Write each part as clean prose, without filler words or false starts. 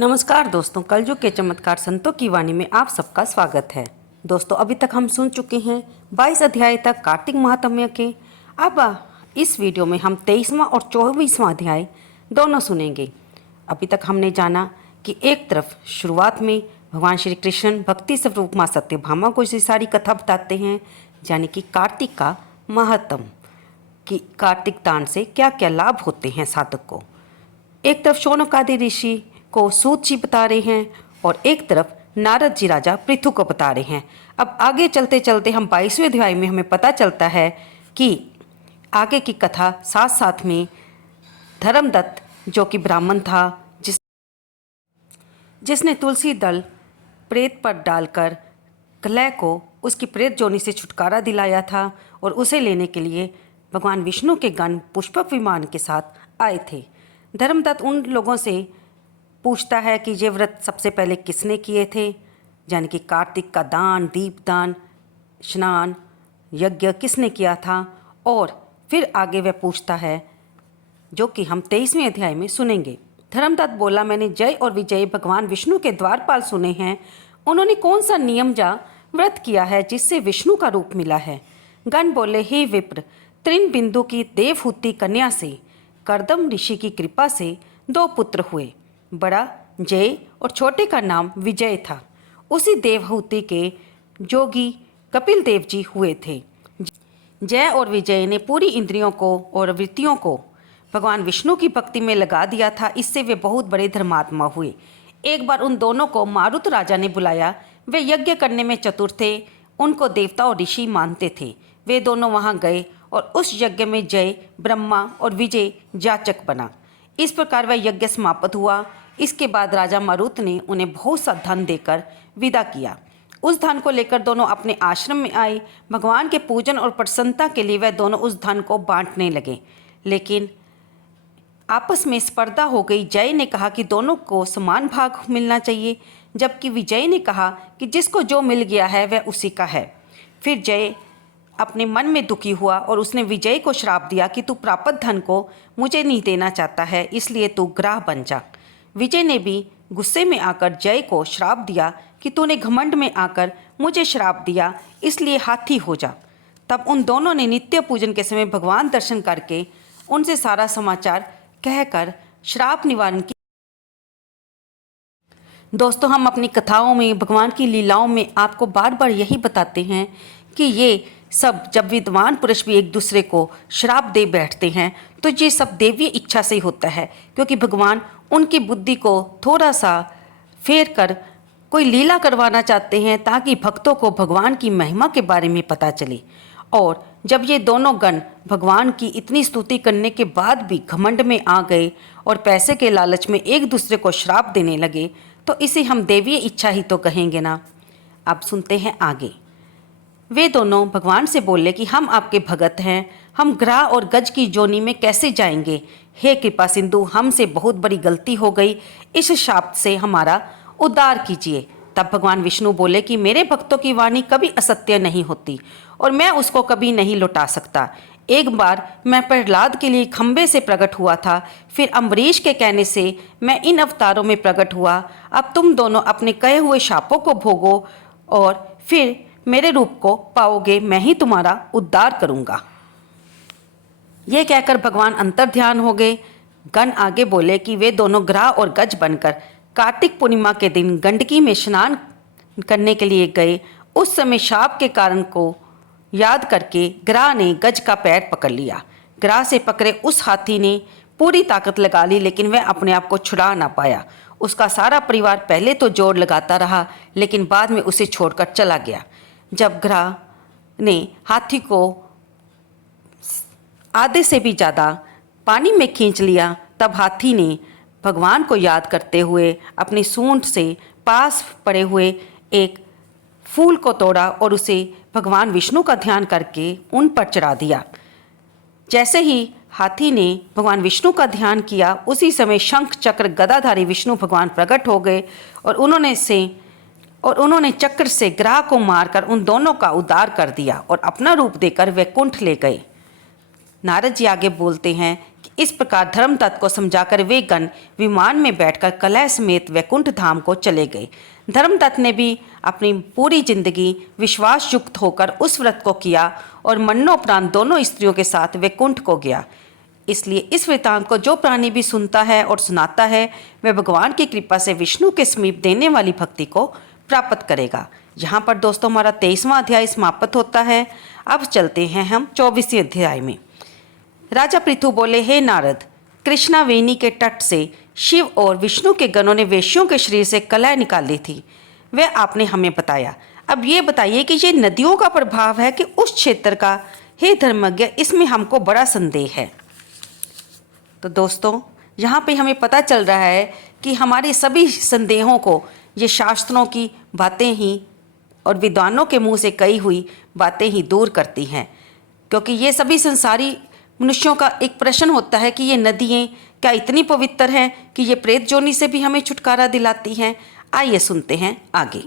नमस्कार दोस्तों, कलयुग के चमत्कार संतों की वाणी में आप सबका स्वागत है। दोस्तों, अभी तक हम सुन चुके हैं 22 अध्याय तक कार्तिक महात्म्य के। अब इस वीडियो में हम 23वां और 24वां अध्याय दोनों सुनेंगे। अभी तक हमने जाना कि एक तरफ शुरुआत में भगवान श्री कृष्ण भक्ति स्वरूप माँ सत्यभामा को इसे सारी कथा बताते हैं, यानी कि कार्तिक का महात्म, कि कार्तिक दान से क्या क्या लाभ होते हैं साधक को। एक तरफ शौनक आदि ऋषि को सूत जी बता रहे हैं और एक तरफ नारद जी राजा पृथु को बता रहे हैं। अब आगे चलते चलते हम 22वें अध्याय में हमें पता चलता है कि आगे की कथा साथ साथ में धर्मदत्त, जो कि ब्राह्मण था, जिसने तुलसी दल प्रेत पर डालकर कलह को उसकी प्रेत जोनी से छुटकारा दिलाया था, और उसे लेने के लिए भगवान विष्णु के गण पुष्पक विमान के साथ आए थे। धर्मदत्त उन लोगों से पूछता है कि ये व्रत सबसे पहले किसने किए थे, यानी कि कार्तिक का दान, दीपदान, स्नान, यज्ञ किसने किया था। और फिर आगे वह पूछता है, जो कि हम 23वें अध्याय में सुनेंगे। धर्मदत्त बोला, मैंने जय और विजय भगवान विष्णु के द्वारपाल सुने हैं। उन्होंने कौन सा नियम या व्रत किया है जिससे विष्णु का रूप मिला है। गण बोले, हे विप्र, त्रिन बिंदु की देवहूति कन्या से कर्दम ऋषि की कृपा से 2 पुत्र हुए। बड़ा जय और छोटे का नाम विजय था। उसी देवहूति के जोगी कपिल देव जी हुए थे। जय और विजय ने पूरी इंद्रियों को और वृत्तियों को भगवान विष्णु की भक्ति में लगा दिया था। इससे वे बहुत बड़े धर्मात्मा हुए। एक बार उन दोनों को मारुत राजा ने बुलाया। वे यज्ञ करने में चतुर थे, उनको देवता और ऋषि मानते थे। वे दोनों वहां गए और उस यज्ञ में जय ब्रह्मा और विजय जाचक बना। इस प्रकार वह यज्ञ समाप्त हुआ। इसके बाद राजा मारुत ने उन्हें बहुत सा धन देकर विदा किया। उस धन को लेकर दोनों अपने आश्रम में आए। भगवान के पूजन और प्रसन्नता के लिए वह दोनों उस धन को बांटने लगे, लेकिन आपस में स्पर्धा हो गई। जय ने कहा कि दोनों को समान भाग मिलना चाहिए, जबकि विजय ने कहा कि जिसको जो मिल गया है वह उसी का है। फिर जय अपने मन में दुखी हुआ और उसने विजय को श्राप दिया कि तू प्राप्त धन को मुझे नहीं देना चाहता है, इसलिए तू ग्राह बन जा। विजय ने भी गुस्से में आकर जय को श्राप दिया कि तूने घमंड में आकर मुझे श्राप दिया, इसलिए हाथी हो जा। तब उन दोनों ने नित्य पूजन के समय भगवान दर्शन करके उनसे सारा समाचार कहकर श्राप निवारण की। दोस्तों, हम अपनी कथाओं में भगवान की लीलाओं में आपको बार बार यही बताते हैं कि ये सब जब विद्वान पुरुष भी एक दूसरे को श्राप दे बैठते हैं तो ये सब देवीय इच्छा से ही होता है, क्योंकि भगवान उनकी बुद्धि को थोड़ा सा फेर कर कोई लीला करवाना चाहते हैं, ताकि भक्तों को भगवान की महिमा के बारे में पता चले। और जब ये दोनों गण भगवान की इतनी स्तुति करने के बाद भी घमंड में आ गए और पैसे के लालच में एक दूसरे को श्राप देने लगे, तो इसे हम देवीय इच्छा ही तो कहेंगे ना। अब सुनते हैं आगे। वे दोनों भगवान से बोले कि हम आपके भगत हैं, हम ग्राह और गज की जोनी में कैसे जाएंगे। हे कृपा सिंधु, हमसे बहुत बड़ी गलती हो गई, इस शाप से हमारा उद्धार कीजिए। तब भगवान विष्णु बोले कि मेरे भक्तों की वाणी कभी असत्य नहीं होती और मैं उसको कभी नहीं लौटा सकता। एक बार मैं प्रहलाद के लिए खंबे से प्रकट हुआ था, फिर अम्बरीश के कहने से मैं इन अवतारों में प्रकट हुआ। अब तुम दोनों अपने कहे हुए शापों को भोगो और फिर मेरे रूप को पाओगे, मैं ही तुम्हारा उद्धार करूंगा। ये कहकर भगवान अंतर ध्यान हो गए। गण आगे बोले कि वे दोनों ग्राह और गज बनकर कार्तिक पूर्णिमा के दिन गंडकी में स्नान करने के लिए गए। उस समय शाप के कारण को याद करके ग्राह ने गज का पैर पकड़ लिया। ग्राह से पकड़े उस हाथी ने पूरी ताकत लगा ली, लेकिन वह अपने आप को छुड़ा ना पाया। उसका सारा परिवार पहले तो जोर लगाता रहा, लेकिन बाद में उसे छोड़कर चला गया। जब ग्राह ने हाथी को आधे से भी ज़्यादा पानी में खींच लिया, तब हाथी ने भगवान को याद करते हुए अपनी सूंड से पास पड़े हुए एक फूल को तोड़ा और उसे भगवान विष्णु का ध्यान करके उन पर चढ़ा दिया। जैसे ही हाथी ने भगवान विष्णु का ध्यान किया, उसी समय शंख चक्र गदाधारी विष्णु भगवान प्रकट हो गए और उन्होंने चक्र से ग्राह को मारकर उन दोनों का उद्धार कर दिया और अपना रूप देकर वैकुंठ ले गए। नारद जी आगे बोलते हैं कि इस प्रकार धर्मदत्त को समझाकर वे गण विमान में बैठकर कलह समेत वैकुंठ धाम को चले गए। धर्मदत्त ने भी अपनी पूरी जिंदगी विश्वास युक्त होकर उस व्रत को किया और मरणोपरांत दोनों स्त्रियों के साथ वैकुंठ को गया। इसलिए इस वृतांत को जो प्राणी भी सुनता है और सुनाता है, वह भगवान की कृपा से विष्णु के समीप देने वाली भक्ति को प्राप्त करेगा। यहाँ पर दोस्तों हमारा 23वां अध्याय समाप्त होता है। अब चलते हैं हम 24वें अध्याय में। राजा पृथु बोले, हे नारद, कृष्णा वेणी के तट से शिव और विष्णु के गणों ने वेश्यों के शरीर से कलह निकाली थी, वह आपने हमें बताया। अब ये बताइए कि ये नदियों का प्रभाव है कि उस क्षेत्र का? हे धर्मज्ञ, इसमें हमको बड़ा संदेह है। तो दोस्तों यहाँ पे हमें पता चल रहा है कि हमारे सभी संदेहों को ये शास्त्रों की बातें ही और विद्वानों के मुंह से कही हुई बातें ही दूर करती हैं, क्योंकि ये सभी संसारी मनुष्यों का एक प्रश्न होता है कि ये नदियाँ क्या इतनी पवित्र हैं कि ये प्रेत जोनी से भी हमें छुटकारा दिलाती हैं। आइए सुनते हैं आगे।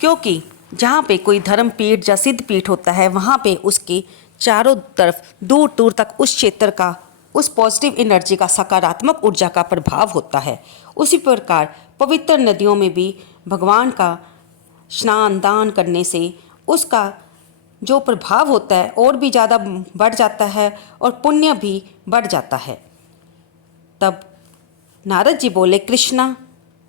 क्योंकि जहाँ पे कोई धर्म पीठ या सिद्ध पीठ होता है, वहाँ पे उसके चारों तरफ दूर दूर तक उस क्षेत्र का, उस पॉजिटिव एनर्जी का, सकारात्मक ऊर्जा का प्रभाव होता है। उसी प्रकार पवित्र नदियों में भी भगवान का स्नान दान करने से उसका जो प्रभाव होता है और भी ज़्यादा बढ़ जाता है और पुण्य भी बढ़ जाता है। तब नारद जी बोले, कृष्णा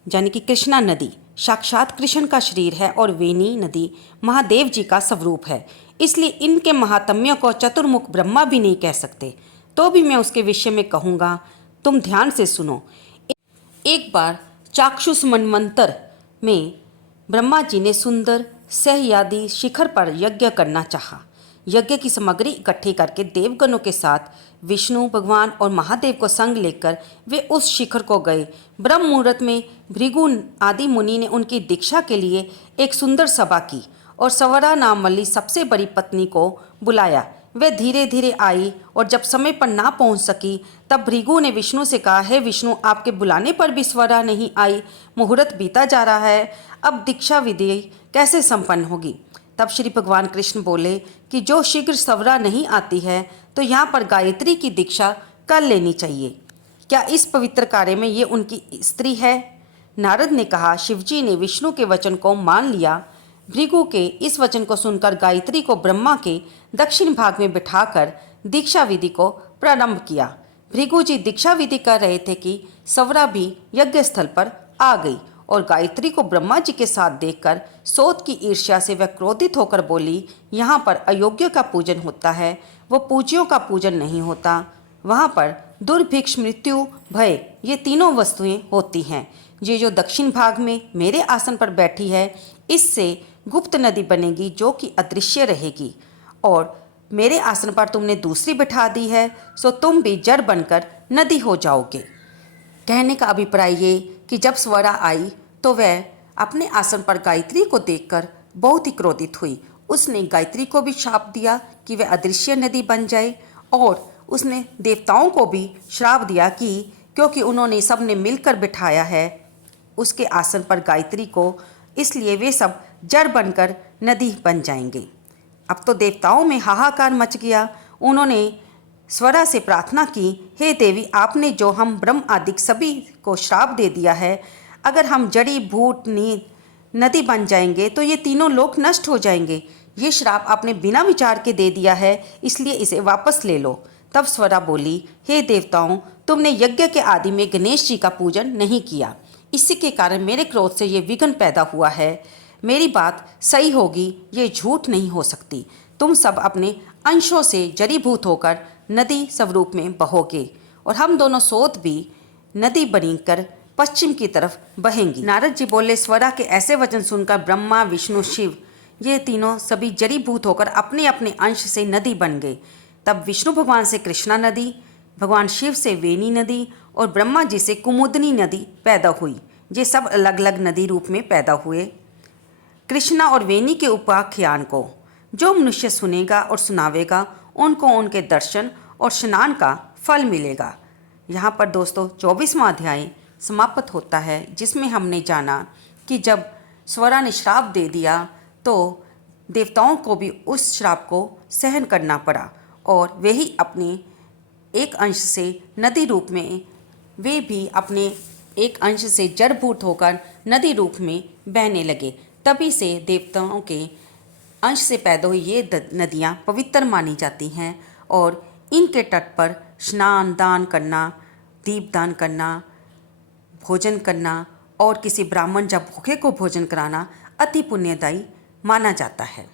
यानी कि कृष्णा नदी साक्षात कृष्ण का शरीर है और वेणी नदी महादेव जी का स्वरूप है, इसलिए इनके महात्म्य को चतुर्मुख ब्रह्मा भी नहीं कह सकते। तो भी मैं उसके विषय में कहूँगा, तुम ध्यान से सुनो। एक बार चाक्षुष मनवंतर में ब्रह्मा जी ने सुंदर सहयादी शिखर पर यज्ञ करना चाहा। यज्ञ की सामग्री इकट्ठी करके देवगणों के साथ विष्णु भगवान और महादेव को संग लेकर वे उस शिखर को गए। ब्रह्म मुहूर्त में भृगु आदि मुनि ने उनकी दीक्षा के लिए एक सुंदर सभा की और सवरा नाम वाली सबसे बड़ी पत्नी को बुलाया। वह धीरे धीरे आई और जब समय पर ना पहुंच सकी, तब भृगु ने विष्णु से कहा, हे विष्णु, आपके बुलाने पर भी स्वरा नहीं आई, मुहूर्त बीता जा रहा है, अब दीक्षा विधि कैसे संपन्न होगी? तब श्री भगवान कृष्ण बोले कि जो शीघ्र स्वरा नहीं आती है तो यहाँ पर गायत्री की दीक्षा कर लेनी चाहिए। क्या इस पवित्र कार्य में ये उनकी स्त्री है? नारद ने कहा, शिवजी ने विष्णु के वचन को मान लिया। भृगु के इस वचन को सुनकर गायत्री को ब्रह्मा के दक्षिण भाग में बिठाकर दीक्षा विधि को प्रारंभ किया। भृगु जी दीक्षा विधि कर रहे थे कि सवरा भी यज्ञ स्थल पर आ गई और गायत्री को ब्रह्मा जी के साथ देखकर सोत की ईर्ष्या से वह क्रोधित होकर बोली, यहाँ पर अयोग्य का पूजन होता है, वो पूज्यों का पूजन नहीं होता। वहाँ पर दुर्भिक्ष, मृत्यु, भय, ये तीनों वस्तुएं होती हैं। ये जो दक्षिण भाग में मेरे आसन पर बैठी है, इससे गुप्त नदी बनेगी जो कि अदृश्य रहेगी, और मेरे आसन पर तुमने दूसरी बिठा दी है, सो तुम भी जड़ बनकर नदी हो जाओगे। कहने का अभिप्राय ये कि जब स्वरा आई तो वह अपने आसन पर गायत्री को देखकर बहुत ही क्रोधित हुई। उसने गायत्री को भी श्राप दिया कि वह अदृश्य नदी बन जाए, और उसने देवताओं को भी श्राप दिया कि क्योंकि उन्होंने सब ने मिलकर बिठाया है उसके आसन पर गायत्री को, इसलिए वे सब जड़ बनकर नदी बन जाएंगे। अब तो देवताओं में हाहाकार मच गया। उन्होंने स्वरा से प्रार्थना की, हे देवी, आपने जो हम ब्रह्म आदि सभी को श्राप दे दिया है, अगर हम जड़ी भूत नींद नदी बन जाएंगे तो ये तीनों लोक नष्ट हो जाएंगे। ये श्राप आपने बिना विचार के दे दिया है, इसलिए इसे वापस ले लो। तब स्वरा बोली, हे देवताओं, तुमने यज्ञ के आदि में गणेश जी का पूजन नहीं किया, इसी के कारण मेरे क्रोध से ये विघ्न पैदा हुआ है। मेरी बात सही होगी, ये झूठ नहीं हो सकती। तुम सब अपने अंशों से जड़ीभूत होकर नदी स्वरूप में बहोगे और हम दोनों सोत भी नदी बनकर पश्चिम की तरफ बहेंगी। नारद जी बोले, स्वरा के ऐसे वचन सुनकर ब्रह्मा, विष्णु, शिव ये तीनों सभी जड़ीभूत होकर अपने अपने अंश से नदी बन गए। तब विष्णु भगवान से कृष्णा नदी, भगवान शिव से वेणी नदी और ब्रह्मा जी से कुमुदनी नदी पैदा हुई। ये सब अलग अलग नदी रूप में पैदा हुए। कृष्णा और वेणी के उपाख्यान को जो मनुष्य सुनेगा और सुनावेगा, उनको उनके दर्शन और स्नान का फल मिलेगा। यहाँ पर दोस्तों 24वां अध्याय समाप्त होता है, जिसमें हमने जाना कि जब स्वरा ने श्राप दे दिया तो देवताओं को भी उस श्राप को सहन करना पड़ा और वे ही अपनी एक अंश से नदी रूप में, वे भी अपने एक अंश से जड़भूत होकर नदी रूप में बहने लगे। तभी से देवताओं के अंश से पैदा हुई ये नदियाँ पवित्र मानी जाती हैं और इनके तट पर स्नान दान करना, दीपदान करना, भोजन करना और किसी ब्राह्मण या भूखे को भोजन कराना अति पुण्यदायी माना जाता है।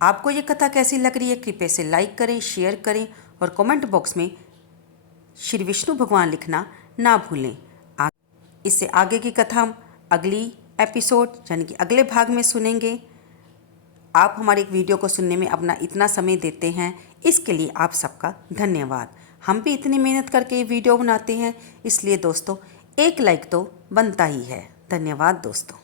आपको ये कथा कैसी लग रही है? कृपया से लाइक करें, शेयर करें और कमेंट बॉक्स में श्री विष्णु भगवान लिखना ना भूलें। इससे आगे की कथा हम अगली एपिसोड यानी कि अगले भाग में सुनेंगे। आप हमारे एक वीडियो को सुनने में अपना इतना समय देते हैं, इसके लिए आप सबका धन्यवाद। हम भी इतनी मेहनत करके ये वीडियो बनाते हैं, इसलिए दोस्तों एक लाइक तो बनता ही है। धन्यवाद दोस्तों।